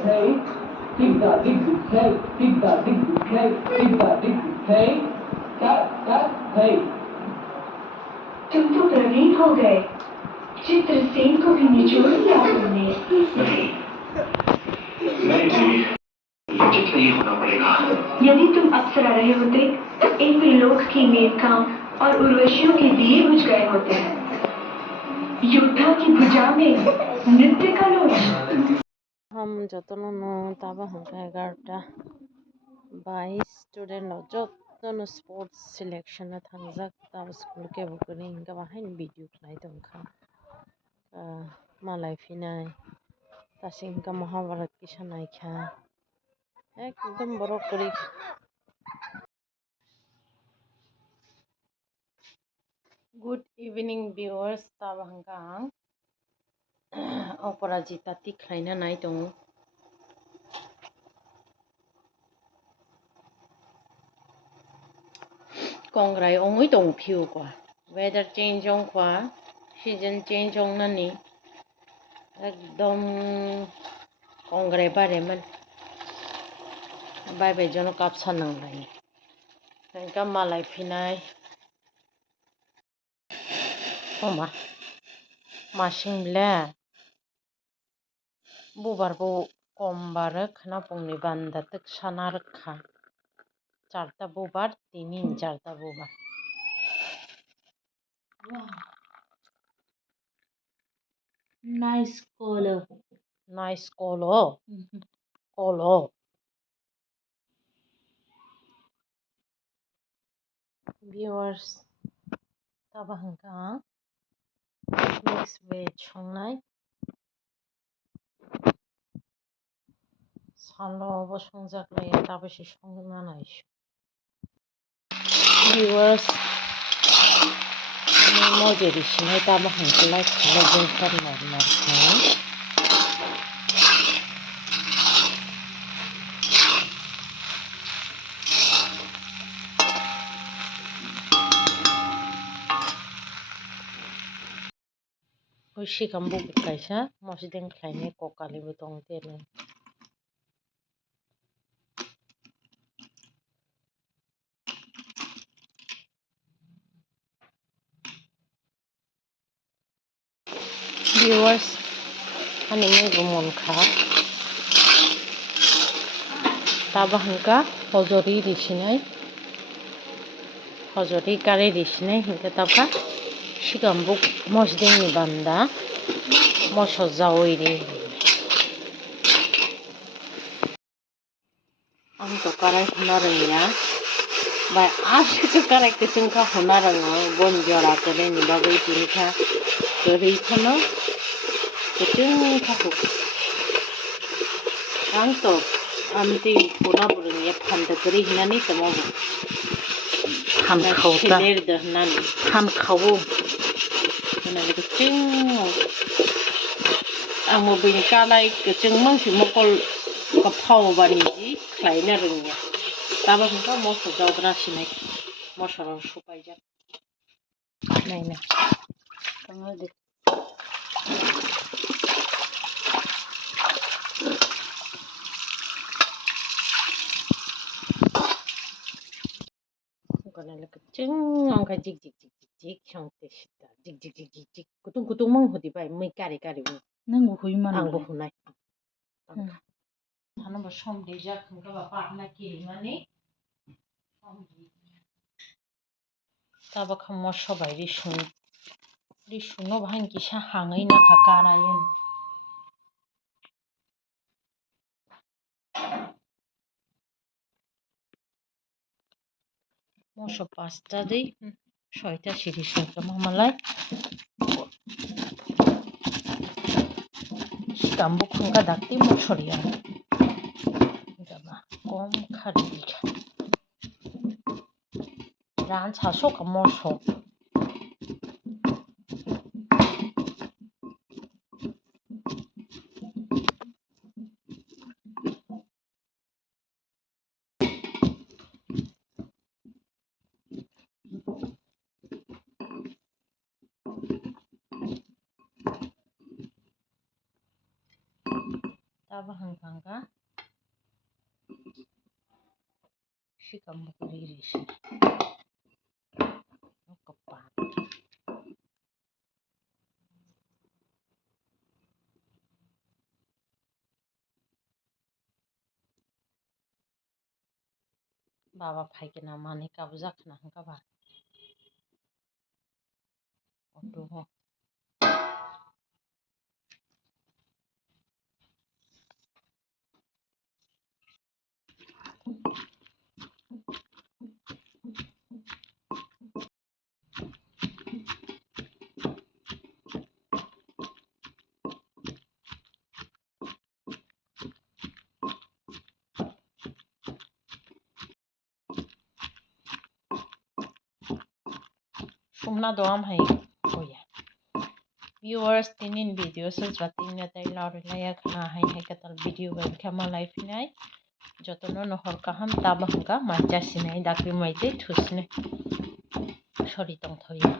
Hey, dig da dig dig hey, dig da dig dig hey, dig da dig dig hey, cat hey. तुम तो प्रवीण हो गए, चित्रसेन को भी निचोड़ दिया तुमने। नहीं जी, उचित नहीं होना पड़ेगा। यदि तुम अप्सरा रहे होते तो इंद्रलोक की मेनका और उर्वशियों के दिए बुझ गए होते। योद्धा की भुजा में नृत्य का लोच। हम जतनो ताबा हमका 11टा 22 स्टूडेंट जतनो स्पोर्ट्स सिलेक्शन थांजाक ताबा स्कूल के बुकनि इनका बाहाय भिडिअ खालाय दंखा मालाय फिनाय तासे इनका महाभारत की सानायखा एकदम बरफ करी गुड इवनिंग viewers ताबा हमका अपराजिता तिख्लायना नाय दं Kongrai ongoi dong phiu kwa weather change ong kwa season change ong nani ekdom kongrai bare man bai bai jono kapsa nanglai tengka malai phinai oma masing le bubar bo kombar khana pongni banda tek sana rakha charta bubar tinin charta bubar Nice color. nice kolo kolo viewers taba hangka mix veg songnai salo bo songjak lai taba si songna nai viewers mo jeri sinai taba hangka lai khala jeng tar nar Ushi kambu kaisa mosideng khlaine kokali bo tong tene viewers ani mai gumon kha taba hangka hojori risinai hojori kare risinai hingka tabka sikambu mosideng ni banda moso jawoi ri am to karai hunarangya bai asike karai kisingka hunarango bon jora kare ni bagoi tinikha kari khano kucing kahu ang to amti puna burung ya phanda kari hinani tamo han khauta han khawu hinani kucing amo bin kalai kucing mangsi mokol ka phau bani ji khlaina rungya taba hingka moso jawdra sinai moso rong supaija naina tanga de kana le kucing angka jik jik jik jik jik sangte sita jik jik jik jik jik kutung kutung mang hodi bai mai kari kari Nang hui man. angbo hunai hana ba som de jak hingka ba patna ki mani taba khamo sobai risun no bhain kisa hangai na khakarayen moso pasta dei soita sirisun kama malai sikambu khangka dakti mosoria jaba kom khari dikha ran chaso ka moso taba hanganga shikam bukuri rishi kapan baba phaike na mani kabza khana hangka ba otu ho sumna doam hai oya viewers tinin video se jwating na tai laur laya khana hai hai katal video ban khama life nai jotono nohor kaham taba hangka maja sinai dakri maite thusne sori tong thoya